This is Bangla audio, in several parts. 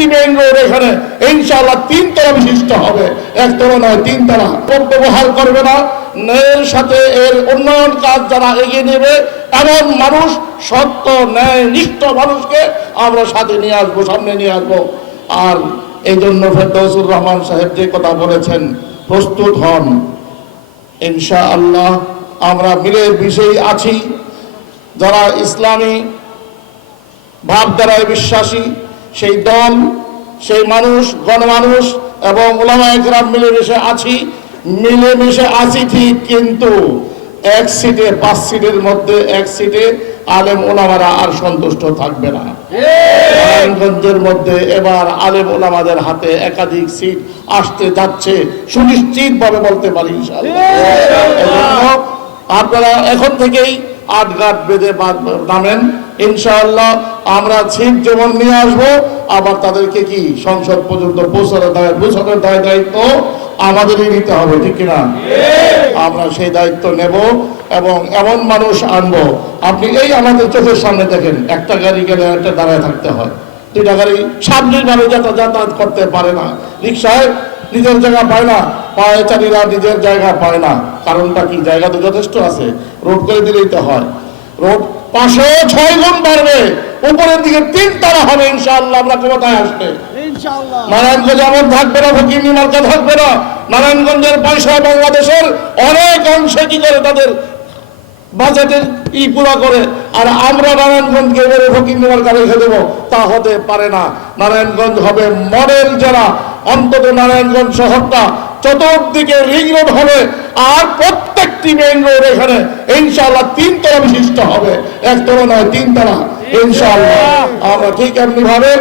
প্রত্যেকটি মেইন রোড এখানে ইনশাআল্লাহ 3 তলা বিশিষ্ট হবে, 1 তলা নয় 3 তলা। ব্যবহার করবে না, ন্যায়ের সাথে এর উন্নয়ন কাজ যারা এগিয়ে নেবে এমন মানুষ, সত্য ন্যায় নিষ্ঠ মানুষকে আমরা সাথে নিয়ে আসবো, সামনে নিয়ে আসবো। আর এই জন্য ফেরদৌসুর রহমান সাহেব যে কথা বলেছেন, প্রস্তুত হন ইনশাআল্লাহ। আমরা মিলের বিষয়ে আছি, যারা ইসলামী ভাবধারায় বিশ্বাসী সেই দল, সেই মানুষ, গণমানুষ এবং ওলামায়ে কেরাম মিলেমিশে আছি ঠিক, কিন্তু 1 সিটে 5 সিটের মধ্যে 1 সিটে আলেম ওলামারা আর সন্তুষ্ট থাকবে না। নারায়ণগঞ্জের মধ্যে এবার আলেম ওলামাদের হাতে একাধিক সিট আসতে যাচ্ছে, সুনিশ্চিতভাবে বলতে পারি ইনশাআল্লাহ। আপনারা এখন থেকেই আটঘাট বেঁধে নামেন ইনশাআল্লাহ। আমরা সিট যেমন নিয়ে আসবো, আবার তাদেরকে কি সংসদ পর্যন্ত পৌঁছানোর দায়িত্ব আমাদেরই নিতে হবে, ঠিক কিনা? আমরা সেই দায়িত্ব নেব এবং এমন মানুষ আনবো। আপনি এই আমাদের চোখের সামনে দেখেন, একটা গাড়ি গেলে একটা দাঁড়ায় থাকতে হয়, 2টা গাড়ি সামনেভাবে যাতায়াত করতে পারে না, রিক্সায় নিজের জায়গা পায় না, পায়চারীরা নিজের জায়গা পায় না। কারণটা কি? জায়গা তো যথেষ্ট আছে, রোড করে দিলেই তো হয়। রোড 506 গুণ বাড়বে, উপরের দিকে 3 তলা হবে ইনশাআল্লাহ আমরা ক্ষমতায় আসলে। নারায়ণগঞ্জ এমন থাকবে না, ফকিরনি মার্কা থাকবে না। নারায়ণগঞ্জের পয়সা বাংলাদেশের অনেক অংশে কি করে তাদের বাজেটের পুরা করে, আর আমরা নারায়ণগঞ্জকে এবারে ফকিরনি মার্কা রেখে দেবো, তা হতে পারে না। নারায়ণগঞ্জ হবে মডেল জেলা, অন্তত নারায়ণগঞ্জ শহরটা চতুর্দিকে রিং রোড হবে, আর প্রত্যেকটি মেইন রোড এখানে ইনশাআল্লাহ 3 তলা বিশিষ্ট হবে, 1 তলা নয় 3 তলা ইনশাআল্লাহ। আমরা ঠিক এমনি ভাবে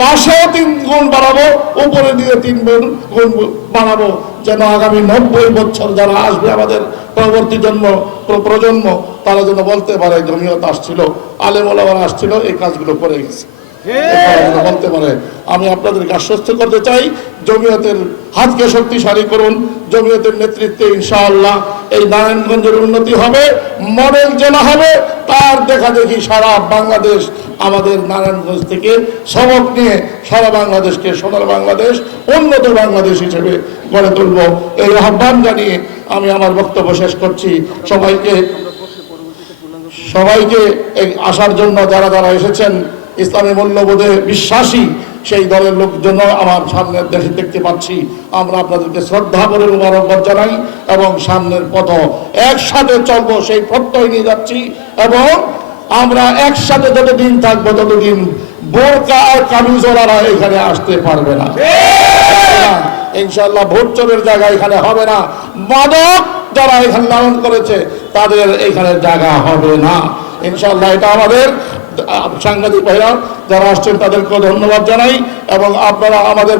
পাশেও 3 গুণ বাড়াবো, উপরের দিকে 3 গুণ বাড়াবো, যেন আগামী 90 বছর যারা আসবে আমাদের পরবর্তী প্রজন্ম, তারা যেন বলতে পারে জমিয়ত আসছিল, আলেম ওলামারা আসছিল, এই কাজগুলো করে গেছে বলতে পারে। আমি আপনাদেরকে আশ্বস্ত করতে চাই, জমিয়তের হাতকে শক্তিশালী করুন। জমিয়তের নেতৃত্বে ইনশাআল্লাহ এই নারায়ণগঞ্জের উন্নতি হবে, মডেল জেলা হবে, তার দেখা দেখি সারা বাংলাদেশ আমাদের নারায়ণগঞ্জ থেকে সবক নিয়ে সারা বাংলাদেশকে সোনার বাংলাদেশ, উন্নত বাংলাদেশ হিসেবে গড়ে তুলব। এই আহ্বান জানিয়ে আমি আমার বক্তব্য শেষ করছি। সবাইকে আসার জন্য যারা যারা এসেছেন, ইসলামী মূল্যবোধে বিশ্বাসী সেই দলের লোকজন আমার সামনে দেখতে পাচ্ছি, আমরা আপনাদেরকে শ্রদ্ধা করে মোবারকবাদ জানাই এবং সামনের পথ একসাথে চলবো সেই প্রত্যয় নিয়ে যাচ্ছি। এবং আমরা একসাথে যতদিন থাকবো ততদিন বোরকা আর কামিজওয়ালারা এখানে আসতে পারবে না ইনশাআল্লাহ। ভোট চোরের জায়গা এখানে হবে না, মাদক যারা এখানে লালন করেছে তাদের এখানে জায়গা হবে না ইনশাআল্লাহ। এটা আমাদের সাংবাদিক ভাইরা যারা আসছেন তাদেরকে ধন্যবাদ জানাই এবং আপনারা আমাদের